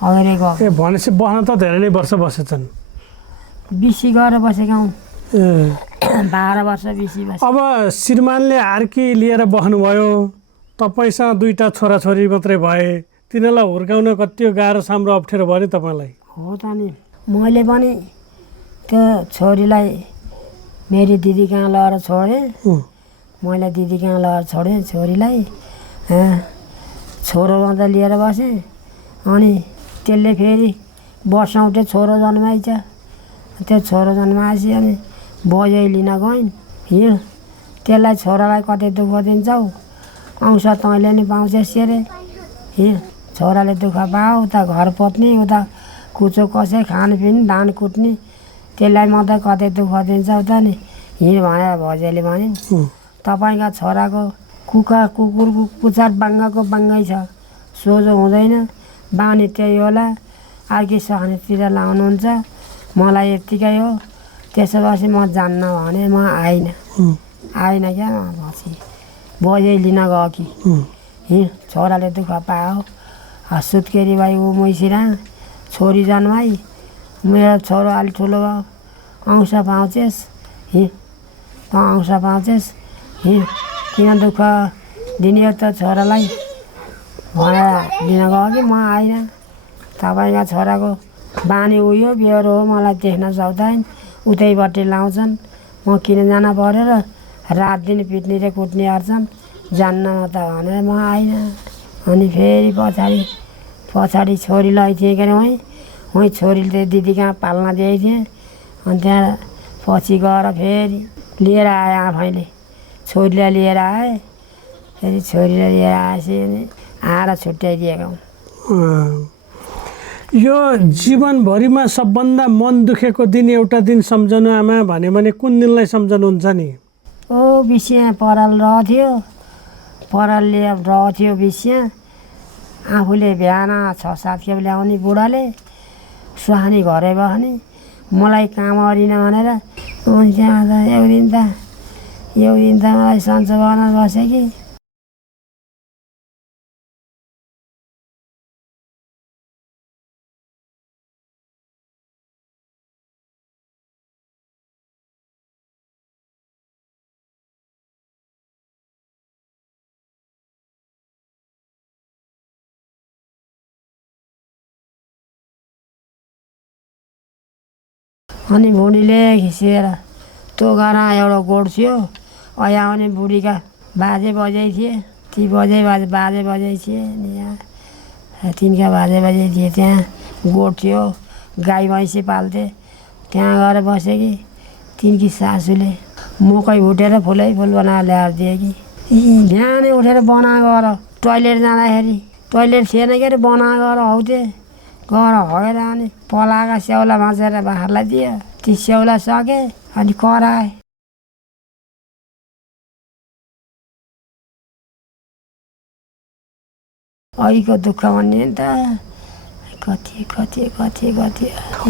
अगाडि गएको। ए भनेपछि बस्न त धेरै नै वर्ष बसेछन्। बिसी गएर बसेका हौँ, ए 12 वर्ष बिसी बसे। अब श्रीमानले आर्की लिएर बस्नुभयो, तपाईँसँग 2टा छोराछोरी मात्रै भए, तिनीहरूलाई हुर्काउन कति गाह्रो साम्रो अप्ठ्यारो भयो नि तपाईँलाई? हो त नि, मैले पनि त्यो छोरीलाई मेरी दिदी कहाँ लगेर छोडेँ। मैले दिदी कहाँ लगेर छोडेँ छोरीलाई, छोरो मात्रै लिएर बसेँ। अनि त्यसले फेरि वर्षौटे छोरो जन्माइछ। त्यो छोरो जन्माएपछि अनि बजै लिन गइन्। हिँड, त्यसलाई छोरालाई कति दुःख दिन्छौ, आउँछ तैँले नि पाउँछस् अरे। हिँड, छोराले दुःख पाऊ, उता घर पोत्ने, उता कुचो कसे, खानपिन, धान कुट्ने, त्यसलाई मात्रै कति दुःख दिन्छौ त नि। हिँड भनेर भजेले भनिन्, तपाईँका छोराको कुकुरको पुच्छर बाङ्गाको बाङ्गै छ, सोझो हुँदैन, बानी त्यही होला, अर्कै सहनेतिर लाउनुहुन्छ, मलाई यत्तिकै हो। त्यसो भएपछि म जान्न भने म आइन क्या। पछि बजै लिन गयो कि। हिँड, छोराले दुःख पायो, सुत्केरी भाइ ऊ मैसिरा छोरी जन्माई, मेरो छोरो अलिक ठुलो भयो, आउँछ पाउँछस्। हिँड, त आउँछ पाउँछस्। हिँड, किन दुःख दिने हो त छोरालाई भनेर लिन गयो कि। म आइन, तपाईँका छोराको बानी उयो बेहोरो हो, मलाई देख्न सक्दैन, उतैपट्टि लाउँछन्, म किन जान पऱ्यो र, रात दिन पिट्ने र कुट्ने गर्छन्, जान्न म त भनेर म आइन। अनि फेरि पछाडि छोरी लैथिएँ के अरे उहीँ छोरीले दिदी कहाँ पाल्न दिएकी थिएँ। अनि त्यहाँ पछि गएर फेरि लिएर आएँ आफैले, छोरीलाई लिएर आएँ। फेरि छोरीलाई लिएर आएपछि अनि आएर छुट्याइदिएका हौँ। यो जीवनभरिमा सबभन्दा मन दुखेको दिन एउटा दिन सम्झनु आमा भन्यो भने कुन दिनलाई सम्झनुहुन्छ नि? बिसिया पराल रहथ्यो, परालले रहथ्यो बिसिया, आफूले बिहान 6-7 खेप ल्याउने बुढाले, सुहानी घरै बस्ने, मलाई काम गरिन भनेर। अनि त्यहाँ यो दिन त मलाई सन्चो गर्न बसेँ कि। अनि बुढीले खिसेर तँ गर एउटा गोठ थियो, यहाँ आउने बुढीका बाजे बजै थिए, ती बाजे बजै थिए नि, यहाँ तिनका बाजे बजै थिए। त्यहाँ गोठ थियो, गाई भैँसी पाल्थे, त्यहाँ गएर बसेँ कि। तिनकी सासूले मकै भुटेर फुलै फुल बनाएर ल्याएर दिए कि। बिहानै उठेर बना गर, टोइलेट जाँदाखेरि टोइलेट थिएन के अरे, बना गर हौते गएर हगेर अनि पलाएका स्याउला भाँचेर बाख्रालाई दियो, ती स्याउला सके अनि कराए। अहिलेको दुःख भन्ने नि त कति।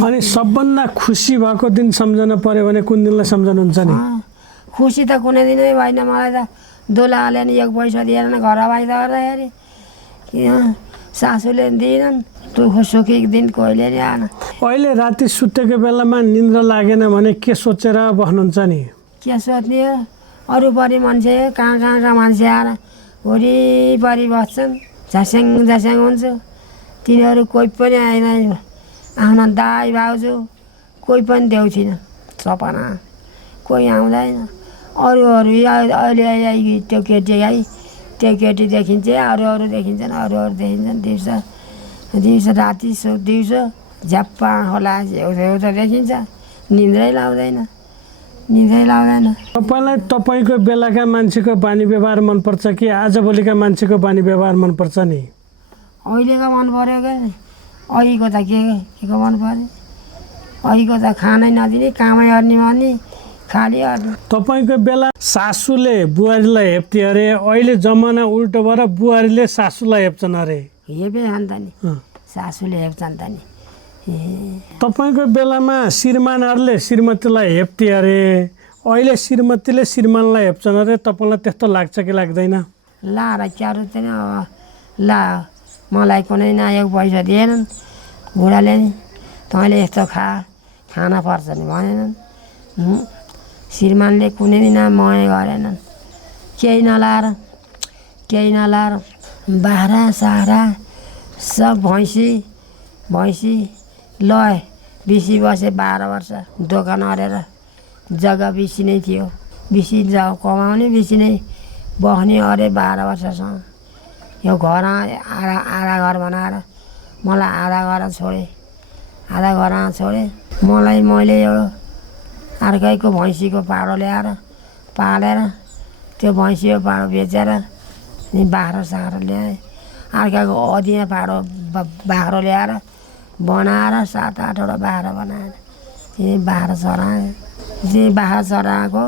अनि सबभन्दा खुसी भएको दिन सम्झन पर्यो भने कुन दिनलाई सम्झनुहुन्छ नि? खुसी त कुनै दिनै भएन मलाई त। दुलाले नि 1 पैसा दिएन घर बाहिर गर्दाखेरि, सासूले दिएनन्, दुःख सुखी दिन कहिले नि आएन। अहिले राति सुतेको बेलामा निन्द्रा लागेन भने के सोचेर बस्नुहुन्छ नि? के सोच्ने हो, अरूपरि मान्छे कहाँका मान्छे आएर वरिपरि बस्छन्, झस्याङ हुन्छ। तिनीहरू कोही पनि आएन, आफ्ना दाइ भाउजू कोही पनि देउथिन, सपना कोही आउँदैन। अरू अहिले त्यो केटी देखिन्छ, अरू देखिन्छन्, अरू देखिन्छन्। दिउँसो राति दिउँसो झ्याप्पा होला एउटा देखिन्छ, निन्द्रै लाउँदैन। तपाईँलाई तपाईँको बेलाका मान्छेको बानी व्यवहार मनपर्छ कि आजभोलिका मान्छेको बानी व्यवहार मनपर्छ नि? अहिलेको मन पऱ्यो क्या, अहिलेको त के को मन पऱ्यो? अहिलेको त खानै नदिने कामै गर्ने भने खाली अर्ने। तपाईँको बेला सासूले बुहारीलाई हेप्थे अरे, अहिले जमाना उल्टो भएर बुहारीले सासूलाई हेप्छन् अरे। हेपे अन्त नि सासूले हेप्छन् त नि। तपाईँको बेलामा श्रीमानहरूले श्रीमतीलाई हेप्थे अरे, अहिले श्रीमतीले श्रीमानलाई हेप्छन् अरे। तपाईँलाई त्यस्तो लाग्छ कि लाग्दैन? ला र क्यारो चाहिँ अब ला मलाई कुनै नआएको पैसा दिएनन् बुढाले नि, तैँले यस्तो खाना पर्छ नि भनेनन्। श्रीमानले कुनै दिन मय गरेनन्, केही नलाएर बाख्रा साख्रा सब भैँसी लय बिसी बसे 12 वर्ष दोकान अरेर। जग्गा बिसी नै थियो, बिसी कमाउने बिसी नै बस्ने अरे 12 वर्षसम्म। यो घर आधा घर बनाएर मलाई आधा घर छोडे। मैले एउटा अर्कैको भैँसीको पाडो ल्याएर पालेर त्यो भैँसीको पाडो बेचेर अनि बाख्रा साख्रा ल्याएँ। अर्काको अदिया पाडो बाख्रो ल्याएर बनाएर 7-8वटा बाख्रा बनाएर त्यही बाख्रा चराएँ। त्यही बाख्रा चराएको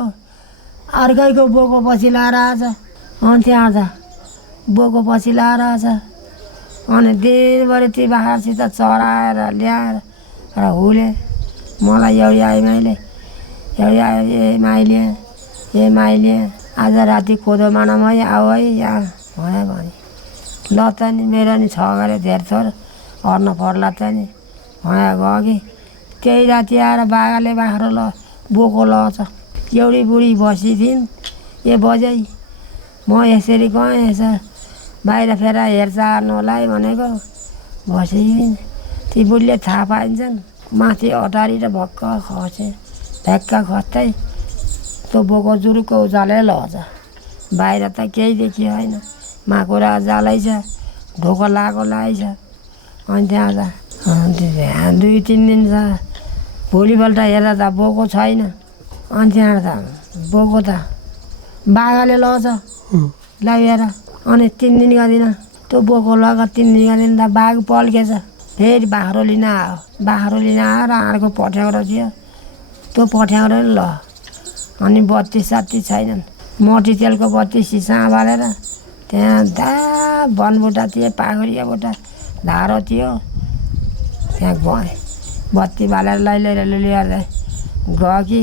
अर्कैको बोको पछि लाएर आएछ। अनि त्यहाँ त बोको पछि लाएर आएछ। अनि दिनभरि ती बाख्रासित चराएर ल्याएर र हुले मलाई एउटी आइ माइले आज राति कोदो मानम है, आऊ है यहाँ भने ल त नि मेरो नि छ गरे धेर थोर अर्न पर्ला त नि गयो कि त्यही राति आएर बाघाले बाख्रो बोको लछ। एउटी बुढी बसी थिइन् ए बजाइ म यसरी गएँ यसो बाहिर फेर हेरचाह नलाई भनेको बसिन्। ती बुढीले थाहा पाइन्छन् माथि अटारी र भक्क खसे। भ्याक्का खस्दै त्यो बोको जुरुक्क उचालेर लछ। बाहिर त केही देखियो होइन, माकुरा जालै छ, ढोको लागेछ। अनि त्यहाँ त 2-3 दिन छ। भोलिपल्ट हेर्दा त बोको छैन। अनि त्यहाँ त बोको त बाघाले लछ लगेर। अनि 3 दिनका दिन त्यो बोको लगा 3 दिनका दिन त बाघ पल्केछ। फेरि बाख्रो लिन आएर अर्को पठ्याउरो थियो, त्यो पठ्याउरो नि ल। अनि बत्ती सात्ती छैनन्, मटी तेलको बत्ती सिसा बालेर त्यहाँ वनबुट्टा थियो, पाखुरिया बुट्टा धारो थियो, त्यहाँ गएँ। बत्ती बालेर लिएर गयो कि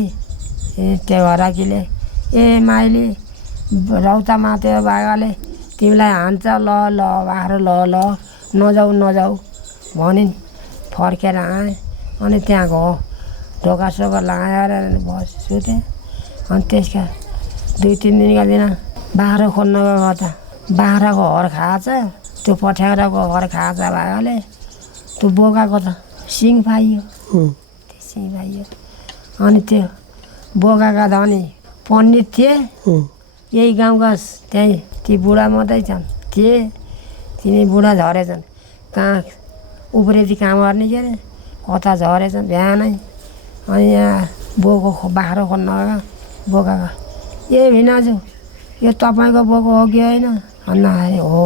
त्यो हराकीले ए माइली रौता माथ्यो बाघाले तिमीलाई हान्छ, ल बाख्रो ल नजाऊ भनिन्। फर्केर आएँ। अनि त्यहाँ गयो ढोकासोका लगाएर सुतेँ। अनि त्यसका 2-3 दिनका दिन बाख्रो खोल्न गएको त बाख्राको हर खाएछ, त्यो पठ्याउराको हर खाएछ बाघाले। त्यो बोकाको त सिङ पाइयो। अनि त्यो बोकाका धनी पण्डित थिए यही गाउँका, त्यहीँ ती बुढा मात्रै छन् थिए। तिनी बुढा झरेछन्, कहाँ उब्रेती काम गर्ने के अरे कता झरेछन् बिहानै। अनि यहाँ बोको बाख्रो खोल्न गएको बोकाको ए भिनाजु यो तपाईँको बोको हो कि होइन भन्दाखेरि हो।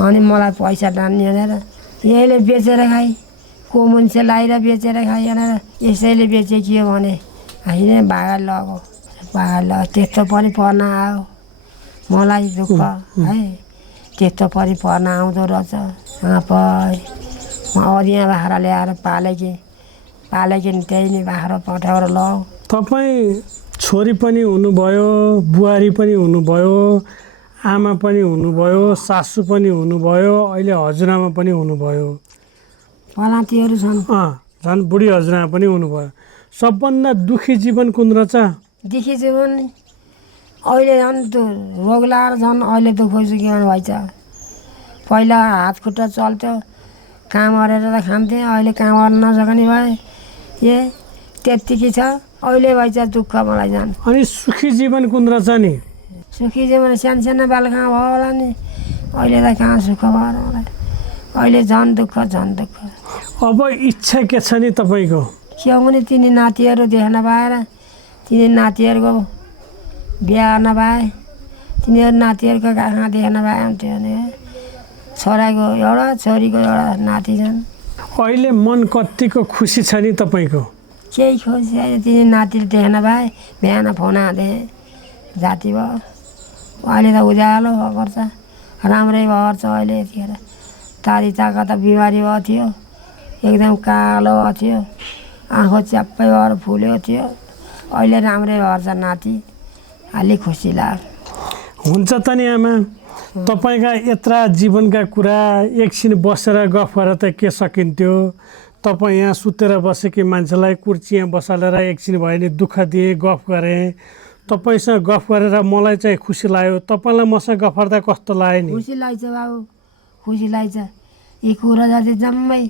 अनि मलाई पैसा टान्ने भनेर यहीले बेचेर खाइ, को मान्छे लाएर बेचेर खाइ भनेर यसैले बेचेकियो भने होइन भागा लगो त्यस्तो पनि पर्न आयो मलाई दुःख है। त्यस्तो पनि पर्न आउँदो रहेछ। म अरिया बाख्रा ल्याएर पालेकी त्यही नै बाख्रा पठाएर ल। तपाईँ छोरी पनि हुनुभयो, बुहारी पनि हुनुभयो, आमा पनि हुनुभयो, सासू पनि हुनुभयो, अहिले हजुरआमा पनि हुनुभयो, पलातीहरू छन्। झन् बुढी हजुरआमा पनि हुनुभयो। सबभन्दा दुःखी जीवन कुन रहेछ? दुःखी जीवन अहिले झन् त्यो रोग लगाएर झन् अहिले दुःख जीवन भएछ। पहिला हात खुट्टा चल्थ्यो, काम गरेर त खान्थेँ, अहिले काम गर्न नसक्ने भए त्यत्तिकै छ। अहिले भएछ दुःख मलाई झन्। अनि सुखी जीवन कुन रहेछ नि? सुखी जीवन सानो बालखा भयो होला नि, अहिले त कहाँ सुख भएर मलाई अहिले झन् दुःख। अब इच्छा के छ नि तपाईँको? के हो भने तिनी नातिहरू देख्न पाएर, तिनी नातिहरूको बिहा नपाए, तिनीहरू नातिहरूको कहाँ देख्न पाए हुन्थ्यो भने छोराको एउटा छोरीको एउटा नाति छन्। अहिले मन कतिको खुसी छ नि तपाईँको? केही खुसी छैन। तिनी नातिले देखेन भए बिहान फोन हाल्थे जाति भयो। अहिले त उज्यालो भएको छ, राम्रै भएको छ अहिले। यतिखेर तारिताका त बिमारी भएको थियो, एकदम कालो भएको थियो, आँखा च्याप्पै भएर फुलेको थियो। अहिले राम्रै भएको छ नाति, अलि खुसी लाग्यो। हुन्छ त नि आमा, तपाईँका यत्रा जीवनका कुरा एकछिन बसेर गफ गरेर त के सकिन्थ्यो। तपाईँ यहाँ सुतेर बसेकी मान्छेलाई कुर्ची यहाँ बसालेर एकछिन भयो नि दुःख दिएँ, गफ गरेँ। तपाईँसँग गफ गरेर मलाई चाहिँ खुसी लाग्यो। तपाईँलाई मसँग गफ गर्दा कस्तो लाग्यो नि? खुसी लाग्छ बाबु, खुसी लाग्छ। यी कुरा जति जम्मै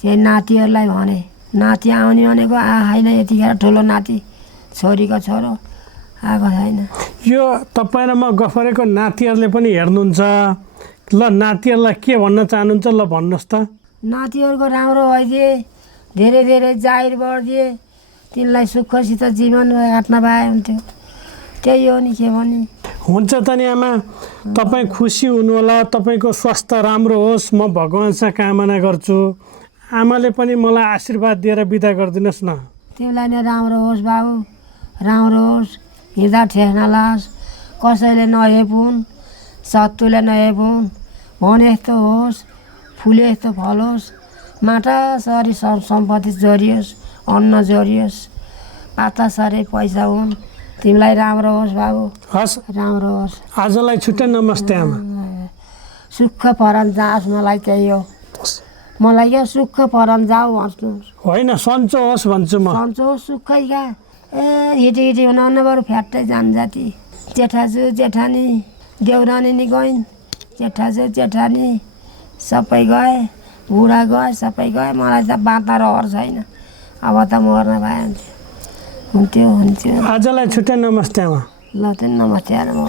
चाहिँ नातिहरूलाई भने, नाति आउने भनेको छैन। यतिखेर ठुलो नाति, छोरीको छोरो आएको छैन। यो तपाईँ र म गफ गरेको नातिहरूले पनि हेर्नुहुन्छ। ल नातिहरूलाई के भन्न चाहनुहुन्छ? ल भन्नुहोस् त। नातिहरूको राम्रो भइदिए, धेरै धेरै जाहिर बढिदिए, तिनलाई सुखसित जीवन काट्न पाए हुन्थ्यो। त्यही हो नि, के भन्ने। हुन्छ त नि आमा, तपाईँ खुसी हुनुहोला, तपाईँको स्वास्थ्य राम्रो होस्, म भगवान्सँग कामना गर्छु। आमाले पनि मलाई आशीर्वाद दिएर बिदा गरिदिनुहोस् न। तिमीलाई नै राम्रो होस् बाबु, राम्रो होस्। हिँड्दा ठेस नलास्, कसैले नहेपुन्, शत्रुले नहेपुन्। भने यस्तो होस्, फुले यस्तो फलोस्, माटा सरी सम्पत्ति जोडियोस्, अन्न जोडियोस्, पाता सरी पैसा हुन्। तिमीलाई राम्रो होस् बाबु, हस्, राम्रो होस्। आजलाई छुट्टै, नमस्ते आमा। सुख परन जाओस्, मलाई त्यही हो। मलाई क्या सुख परन जाऊ भन्छु। होइन, सन्चो होस् भन्छु म। सन्चो होस्, सुखै क्या। ए हिटी हिटी हुन बरु फ्याट्टै जान जाति। जेठाजु जेठानी देउरानी नि गइन्, जेठाजु जेठानी सबै गए, बुढा गए, सबै गए। मलाई त बाँच्न रहर छैन। अब त मर्न भए हुन्थ्यो। आजलाई छुट्टै, नमस्ते आमा। ल त नमस्ते आमा।